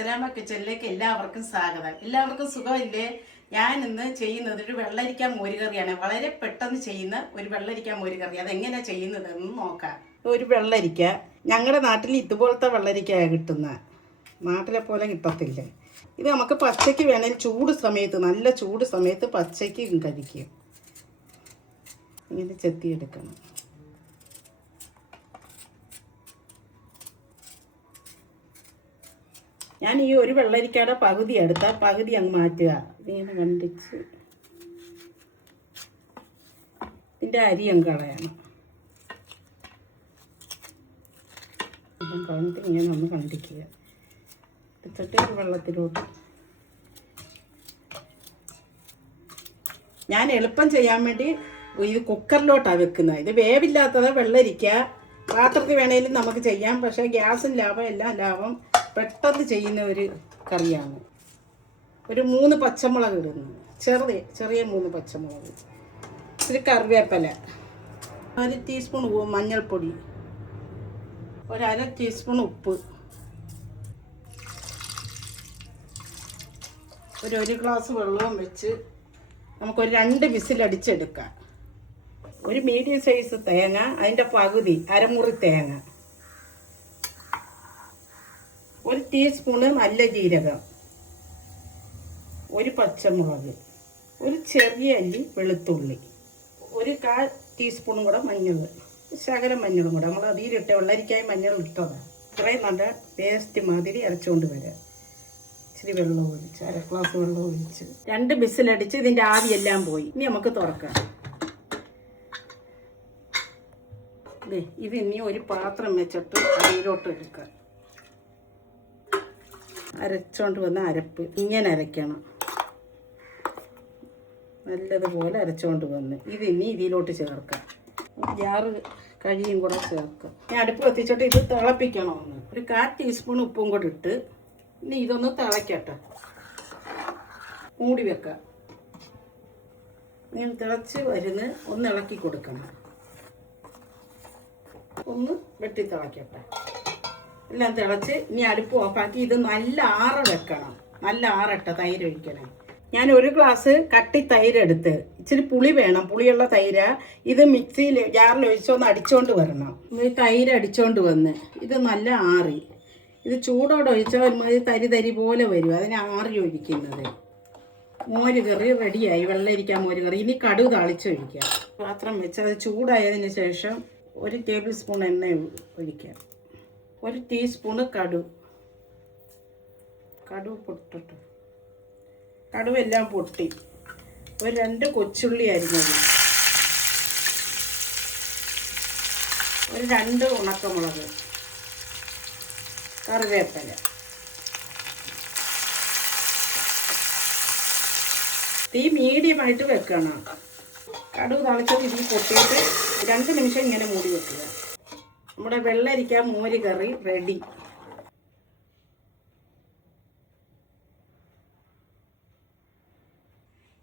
അർച്ചനാമ്മ കിച്ചണിലേക്ക് എല്ലാവർക്കും സ്വാഗതം. എല്ലാവർക്കും സുഖമില്ലേ? ഞാൻ ഇന്ന് ചെയ്യുന്നത് ഒരു വെള്ളരിക്ക മോരുകറിയാണ്. വളരെ പെട്ടെന്ന് ചെയ്യുന്ന ഒരു വെള്ളരിക്ക മോരുകറി. അതെങ്ങനെയാണ് ചെയ്യുന്നതെന്ന് നോക്കാം. ഒരു വെള്ളരിക്ക, ഞങ്ങളുടെ നാട്ടിൽ ഇതുപോലത്തെ വെള്ളരിക്കയാണ് കിട്ടുന്നത്, നാട്ടിലെ പോലെ കിട്ടത്തില്ല. ഇത് നമുക്ക് പച്ചയ്ക്ക് വേണേൽ ചൂട് സമയത്ത്, നല്ല ചൂട് സമയത്ത് പച്ചയ്ക്ക് കഴിക്കും. ഇങ്ങനെ ചെത്തിയെടുക്കണം. ഞാൻ ഈ ഒരു വെള്ളരിക്കയുടെ പകുതി എടുത്താൽ പകുതി അങ്ങ് മാറ്റുക. ഇങ്ങനെ കണ്ടിച്ച് ഇതിൻ്റെ അരി അങ്ങ് കളയണം. കളഞ്ഞിട്ട് ഇങ്ങനെ ഒന്ന് കണ്ടിക്കുക. എടുത്തിട്ട് ഒരു വെള്ളത്തിലോട്ട് ഞാൻ എളുപ്പം ചെയ്യാൻ വേണ്ടി ഇത് കുക്കറിലോട്ടാണ് വെക്കുന്നത്. ഇത് വേവില്ലാത്തത് വെള്ളരിക്ക പാത്രത്തിൽ വേണേലും നമുക്ക് ചെയ്യാം. പക്ഷേ ഗ്യാസും ലാഭം, എല്ലാം ലാഭം. പെട്ടെന്ന് ചെയ്യുന്ന ഒരു കറിയാണ്. ഒരു 3 പച്ചമുളക് ഇടുന്നു, ചെറിയ 3 പച്ചമുളക്, ഇച്ചിരി കറിവേപ്പില, 1 ടീസ്പൂൺ മഞ്ഞൾപ്പൊടി, 1/2 ടീസ്പൂൺ ഉപ്പ്, ഒരു ഗ്ലാസ് വെള്ളവും വെച്ച് നമുക്കൊരു 2 വിസിലടിച്ചെടുക്കാം. ഒരു മീഡിയം സൈസ് തേങ്ങ, അതിൻ്റെ പകുതി അരമുറി തേങ്ങ, 1 ടീസ്പൂണ് നല്ല ജീരകം, 1 പച്ചമുളക്, ഒരു ചെറിയ അല്ലി വെളുത്തുള്ളി, 1/4 ടീസ്പൂണും കൂടെ മഞ്ഞൾ, ശകലം മഞ്ഞളും കൂടെ. നമ്മൾ അതിലിട്ട് വെള്ളരിക്കായി മഞ്ഞൾ ഇട്ടതാണ്. ഇത്രയും നല്ല പേസ്റ്റ് മാതിരി അരച്ചുകൊണ്ട് വരാം. ഇച്ചിരി വെള്ളം ഒഴിച്ച്, 1/2 ഗ്ലാസ് വെള്ളം ഒഴിച്ച് 2 വിസിലടിച്ച് ഇതിൻ്റെ ആവിയെല്ലാം പോയി. ഇനി നമുക്ക് തുറക്കാം. ഇത് ഇനി ഒരു പാത്രം വെച്ചിട്ട് അതിലോട്ട് എടുക്കാം. അരച്ചോണ്ട് വന്ന അരപ്പ് ഇങ്ങനെ അരയ്ക്കണം, നല്ലതുപോലെ അരച്ചോണ്ട് വന്ന് ഇത് ഇനി ഇതിലോട്ട് ചേർക്കാം. ജാറ് കഴിയും കൂടെ ചേർക്കാം. ഞാൻ അടുപ്പ് കത്തിച്ചിട്ട് ഇത് തിളപ്പിക്കണമെന്ന്. ഒരു 1/4 ടീസ്പൂൺ ഉപ്പും കൂടെ ഇട്ട് ഇനി ഇതൊന്ന് തിളയ്ക്കട്ടെ. മൂടി വെക്കാം. ഇങ്ങനെ തിളച്ച് വരുന്ന ഒന്ന് ഇളക്കി കൊടുക്കണം. ഒന്ന് വെട്ടി തിളയ്ക്കട്ടെ. എല്ലാം തിളച്ച് ഇനി അടുപ്പ് ഓഫാക്കി ഇത് നല്ല ആറ വെക്കണം. നല്ല ആറട്ടെ. തൈര് ഒഴിക്കണം. ഞാൻ 1 ഗ്ലാസ് കട്ടി തൈര് എടുത്ത്, ഇച്ചിരി പുളി വേണം, പുളിയുള്ള തൈര്. ഇത് മിക്സിയിൽ ജാറിൽ ഒഴിച്ചൊന്ന് അടിച്ചുകൊണ്ട് വരണം. ഈ തൈര് അടിച്ചുകൊണ്ട് വന്ന് ഇത് നല്ല ആറി. ഇത് ചൂടോടെ ഒഴിച്ചാൽ തരി പോലെ വരും. അതിന് ആറി ഒഴിക്കുന്നത്. മോരുകറി റെഡിയായി. വെള്ളരിക്ക മോരുകറി. ഇനി കടുക് താളിച്ചൊഴിക്കാം. പാത്രം വെച്ച് അത് ചൂടായതിന് ശേഷം 1 ടേബിൾ സ്പൂൺ എണ്ണ ഒഴിക്കാം. 1 ടീസ്പൂണ് കടുക് പൊട്ടിട്ട്, കടുവെല്ലാം പൊട്ടി. ഒരു 2 കൊച്ചുള്ളി അരിഞ്ഞത്, ഒരു 2 ഉണക്കമുളക്, കറിവേപ്പില. തീ മീഡിയമായിട്ട് വെക്കണം. കടുക് തളിച്ചത് ഇതിൽ പൊട്ടിയിട്ട് 2 നിമിഷം ഇങ്ങനെ മൂടി വെക്കുക. നമ്മുടെ വെള്ളരിക്ക മോര് കറി റെഡി.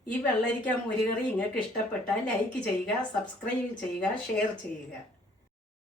ഈ വെള്ളരിക്ക മോര് കറി നിങ്ങൾക്ക് ഇഷ്ടപ്പെട്ടാൽ ലൈക്ക് ചെയ്യുക, സബ്സ്ക്രൈബ് ചെയ്യുക, ഷെയർ ചെയ്യുക.